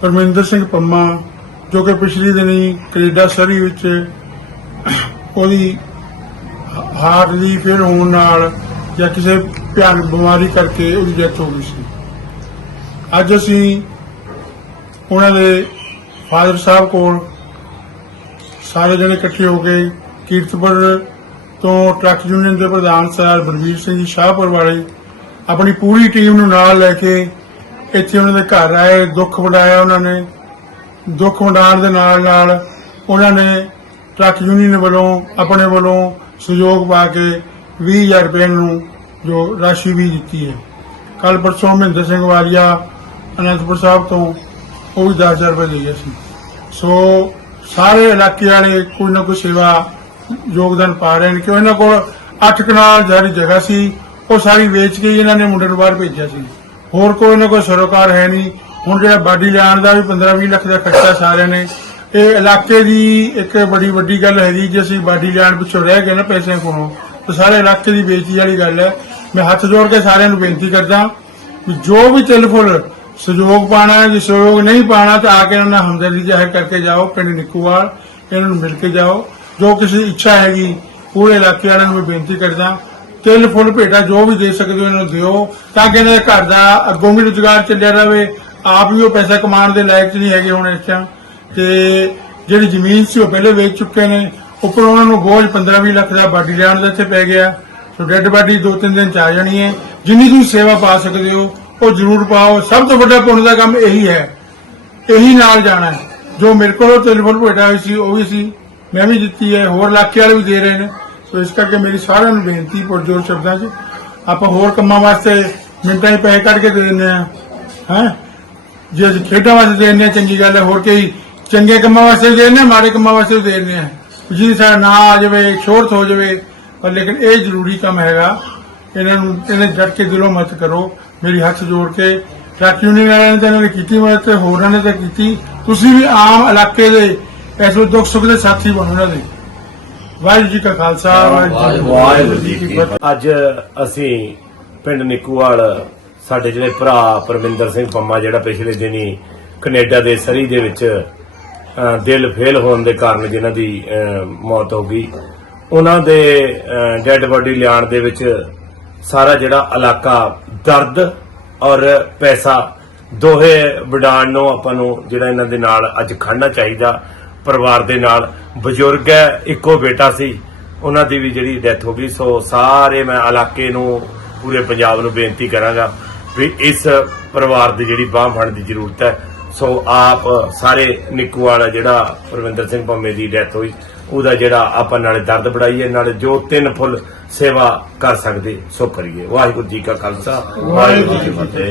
ਪਰਮਿੰਦਰ ਸਿੰਘ ਪੰਮਾ, ਜੋ ਕਿ ਪਿਛਲੀ ਦਿਨੀ ਕੈਨੇਡਾ ਸਰੀ ਵਿੱਚ ਉਹਦੀ ਹਾਰਟ ਦੀ ਫੇਲ ਹੋਣ ਨਾਲ ਜਾਂ ਕਿਸੇ ਭਿਆਨਕ ਬਿਮਾਰੀ ਕਰਕੇ ਉਹਦੀ ਡੈਥ ਹੋ ਗਈ ਸੀ। ਅੱਜ ਅਸੀਂ ਉਹਨਾਂ ਦੇ ਫਾਦਰ ਸਾਹਿਬ ਕੋਲ ਸਾਰੇ ਜਣੇ ਇਕੱਠੇ ਹੋ ਕੇ ਕੀਰਤਪੁਰ ਤੋਂ ਟਰੱਕ ਯੂਨੀਅਨ ਦੇ ਪ੍ਰਧਾਨ ਸਰ ਬਲਵੀਰ ਸਿੰਘ ਜੀ ਸ਼ਾਹਪੁਰ ਵਾਲੇ ਆਪਣੀ ਪੂਰੀ ਟੀਮ ਨੂੰ ਨਾਲ ਲੈ ਕੇ ਇੱਥੇ ਉਹਨਾਂ ਦੇ ਘਰ ਆਏ, ਦੁੱਖ ਵੰਡਾਇਆ ਉਹਨਾਂ ਨੇ। ਦੁੱਖ ਵੰਡਾਉਣ ਦੇ ਨਾਲ ਨਾਲ ਉਹਨਾਂ ਨੇ ਟਰੱਕ ਯੂਨੀਅਨ ਵੱਲੋਂ, ਆਪਣੇ ਵੱਲੋਂ ਸਹਿਯੋਗ ਪਾ ਕੇ 20000 ਰੁਪਏ ਨੂੰ ਜੋ ਰਾਸ਼ੀ ਵੀ ਦਿੱਤੀ ਹੈ। ਕੱਲ ਪਰਸੋਂ ਮਹਿੰਦਰ ਸਿੰਘ ਵਾਲੀਆ ਅਨੰਦਪੁਰ ਸਾਹਿਬ ਤੋਂ ਉਹ ਵੀ 10000 ਰੁਪਏ ਦੇ ਗਿਆ ਸੀ। ਸੋ ਸਾਰੇ ਇਲਾਕੇ ਵਾਲੇ ਕੋਈ ਨਾ ਕੋਈ ਸੇਵਾ ਯੋਗਦਾਨ ਪਾ ਰਹੇ ਨੇ ਕਿ ਇਹਨਾਂ ਕੋਲ 8 ਕਨਾਲ ਜਾਰੀ ਜਗ੍ਹਾ ਸੀ, ਉਹ ਸਾਰੀ ਵੇਚ ਕੇ ਹੀ ਇਹਨਾਂ ਨੇ ਮੁੰਡੇ ਨੂੰ ਬਾਹਰ ਭੇਜਿਆ ਸੀ। ਹੋਰ ਕੋਈ ਨਾ ਕੋਈ ਸਰੋਕਾਰ ਹੈ ਨਹੀਂ। ਹੁਣ ਜਿਹੜਾ ਬਾਡੀ ਲੈਣ ਦਾ ਵੀ 15-20 ਲੱਖ ਦਾ ਖਰਚਾ ਸਾਰਿਆਂ ਨੇ। ਇਹ ਇਲਾਕੇ ਦੀ ਇੱਕ ਬੜੀ ਵੱਡੀ ਗੱਲ ਹੈਗੀ ਜੇ ਅਸੀਂ ਬਾਡੀ ਲੈਣ ਪਿੱਛੋਂ ਰਹਿ ਗਏ ਨਾ ਪੈਸਿਆਂ ਕੋਲੋਂ, ਤਾਂ ਸਾਰੇ ਇਲਾਕੇ ਦੀ ਬੇਇੱਜ਼ਤੀ ਵਾਲੀ ਗੱਲ ਹੈ। ਮੈਂ ਹੱਥ ਜੋੜ ਕੇ ਸਾਰਿਆਂ ਨੂੰ ਬੇਨਤੀ ਕਰਦਾ ਵੀ ਜੋ ਵੀ ਟੈਲੀਫੋਨ ਸਹਿਯੋਗ ਪਾਣਾ ਹੈ, ਜੇ ਸਹਿਯੋਗ ਨਹੀਂ ਪਾਣਾ, ਤਾਂ ਆ ਕੇ ਇਹਨਾਂ ਨਾਲ ਹਮਦਰਦੀ ਜ਼ਾਹਿਰ ਕਰਕੇ ਜਾਓ, ਪਿੰਡ ਨਿੱਕੂਵਾਲ, ਇਹਨਾਂ ਨੂੰ ਮਿਲ ਕੇ ਜਾਓ। ਜੋ ਕਿਸੇ ਦੀ ਇੱਛਾ ਹੈਗੀ, ਪੂਰੇ ਇਲਾਕੇ ਵਾਲਿਆਂ ਨੂੰ ਮੈਂ ਬੇਨਤੀ ਕਰਦਾ ਤਿਲ ਫੁੱਲ ਭੇਟਾ ਜੋ ਵੀ ਦੇ ਸਕਦੇ ਹੋ ਇਹਨਾਂ ਨੂੰ ਦਿਓ, ਤਾਂ ਕਿ ਇਹਨਾਂ ਦੇ ਘਰ ਦਾ ਅੱਗੋਂ ਵੀ ਰੁਜ਼ਗਾਰ ਚੱਲਿਆ ਰਹੇ। ਆਪ ਵੀ ਉਹ ਪੈਸਾ ਕਮਾਉਣ ਦੇ ਲਾਇਕ 'ਚ ਨਹੀਂ ਹੈਗੇ ਹੁਣ ਇਸ ਟਾਈਮ ਤੇ ਜਿਹੜੀ ਜ਼ਮੀਨ ਸੀ ਉਹ ਪਹਿਲੇ ਵੇਚ ਚੁੱਕੇ ਨੇ। ਉੱਪਰ ਉਹਨਾਂ ਨੂੰ ਬੋਝ 15-20 ਲੱਖ ਦਾ ਬਾਡੀ ਲੈਣ ਦਾ ਇੱਥੇ ਪੈ ਗਿਆ। ਸੋ ਡੈਡ ਬਾਡੀ ਦੋ ਤਿੰਨ ਦਿਨ ਚ ਆ ਜਾਣੀ ਹੈ। ਜਿੰਨੀ ਤੁਸੀਂ ਸੇਵਾ ਪਾ ਸਕਦੇ ਹੋ, ਉਹ ਜ਼ਰੂਰ ਪਾਓ। ਸਭ ਤੋਂ ਵੱਡਾ ਪੁੰਨ ਦਾ ਕੰਮ ਇਹੀ ਹੈ। ਇਹੀ ਨਾਲ ਜਾਣਾ ਹੈ। ਜੋ ਮੇਰੇ ਕੋਲ ਟੈਲੀਫੋਨ ਭੇਟਾ ਹੋਈ ਸੀ, ਉਹ ਵੀ ਸੀ ਮੈਂ ਵੀ ਦਿੱਤੀ ਹੈ। ਹੋਰ ਇਲਾਕੇ ਵਾਲੇ ਵੀ ਦੇ ਰਹੇ ਨੇ। ਸੋ ਇਸ ਕਰਕੇ ਮੇਰੀ ਸਾਰਿਆਂ ਨੂੰ ਬੇਨਤੀ, ਪੁਰਜੋਰ ਸ਼ਬਦਾਂ 'ਚ, ਆਪਾਂ ਹੋਰ ਕੰਮਾਂ ਵਾਸਤੇ ਮਿੰਟਾਂ 'ਚ ਪੈਸੇ ਕੱਢ ਕੇ ਦੇ ਦਿੰਦੇ ਆ ਹੈ? ਜੇ ਅਸੀਂ ਖੇਡਾਂ ਵਾਸਤੇ ਦੇ ਦਿੰਦੇ ਹਾਂ, ਚੰਗੀ ਗੱਲ ਹੈ। ਹੋਰ ਕਈ ਚੰਗੇ ਕੰਮਾਂ ਵਾਸਤੇ ਦੇ ਦਿੰਦੇ ਹਾਂ, ਮਾੜੇ ਕੰਮਾਂ ਵਾਸਤੇ ਵੀ ਦੇ ਦਿੰਦੇ ਆ ਜਿਹਦੀ ਸਾਡਾ ਨਾਂ ਆ ਜਾਵੇ ਸ਼ੋਹਰਤ ਹੋ ਜਾਵੇ, ਪਰ ਲੇਕਿਨ ਇਹ ਜ਼ਰੂਰੀ ਕੰਮ ਹੈਗਾ, ਇਹਨਾਂ ਨੂੰ, ਇਹਨੇ ਡਟ ਕੇ ਦਿਲੋਂ ਮਤ ਕਰੋ। ਮੇਰੀ ਹੱਥ ਜੋੜ ਕੇ ਟਰੱਕ ਯੂਨੀਅਨ ਵਾਲਿਆਂ ਨੇ ਤਾਂ ਇਹਨਾਂ ਨੇ ਕੀਤੀ ਮਦਦ ਤੇ ਹੋਰਾਂ ਨੇ ਤਾਂ ਕੀਤੀ। ਤੁਸੀਂ ਵੀ ਆਮ ਇਲਾਕੇ ਦੇ ਇਸ ਦੁੱਖ ਸੁੱਖ ਦੇ ਸਾਥੀ ਬਣੋ ਉਹਨਾਂ ਦੇ। ਵਾਹਿਗੁਰੂ ਜੀ ਕਾ ਖਾਲਸਾ ਵਾਹਿਗੁਰੂ ਜੀ ਕੀ ਫਤਿਹ। ਅੱਜ ਅਸੀਂ ਪਿੰਡ ਨਿੱਕੂਵਾਲ ਸਾਡੇ ਜਿਹੜੇ ਭਰਾ ਪਰਵਿੰਦਰ ਸਿੰਘ ਪੰਮਾ ਜਿਹੜਾ ਪਿਛਲੇ ਦਿਨੀ ਕੈਨੇਡਾ ਦੇ ਸਰੀ ਦੇ ਵਿੱਚ ਦਿਲ ਫੇਲ ਹੋਣ ਦੇ ਕਾਰਨ ਜਿਨ੍ਹਾਂ ਦੀ ਮੌਤ ਹੋ ਗਈ ਉਹਨਾਂ ਦੇ ਡੈੱਡ ਬਾਡੀ ਲਿਆਉਣ ਦੇ ਵਿੱਚ ਸਾਰਾ ਜਿਹੜਾ ਇਲਾਕਾ ਦਰਦ ਔਰ ਪੈਸਾ ਦੋਹੇ ਵਡਾਣ ਨੂੰ ਆਪਾਂ ਨੂੰ ਜਿਹੜਾ ਇਹਨਾਂ ਦੇ ਨਾਲ ਅੱਜ ਖੜਨਾ ਚਾਹੀਦਾ ਪਰਿਵਾਰ ਦੇ ਨਾਲ। ਬਜ਼ੁਰਗ ਹੈ, ਇੱਕੋ ਬੇਟਾ ਸੀ। ਉਹਨਾਂ ਦੀ ਵੀ ਜਿਹੜੀ ਡੈਥ ਹੋ ਗਈ, ਸੋ ਸਾਰੇ ਮੈਂ ਇਲਾਕੇ ਨੂੰ, ਪੂਰੇ ਪੰਜਾਬ ਨੂੰ ਬੇਨਤੀ ਕਰਾਂਗਾ ਵੀ ਇਸ ਪਰਿਵਾਰ ਦੀ ਜਿਹੜੀ ਬਾਹ ਫੜਨ ਦੀ ਜ਼ਰੂਰਤ ਹੈ। ਸੋ ਆਪ ਸਾਰੇ ਨਿੱਕੂ ਵਾਲਾ ਜਿਹੜਾ ਪਰਵਿੰਦਰ ਸਿੰਘ ਪੰਮੇ ਦੀ ਡੈਥ ਹੋਈ, ਉਹਦਾ ਜਿਹੜਾ ਆਪਾਂ ਨਾਲੇ ਦਰਦ ਬੜਾਈਏ, ਨਾਲੇ ਜੋ ਤਿੰਨ ਫੁੱਲ ਸੇਵਾ ਕਰ ਸਕਦੇ, ਸੋ ਕਰੀਏ। ਵਾਹਿਗੁਰੂ ਜੀ ਕਾ ਖਾਲਸਾ, ਵਾਹਿਗੁਰੂ ਜੀ ਕੀ ਫਤਿਹ।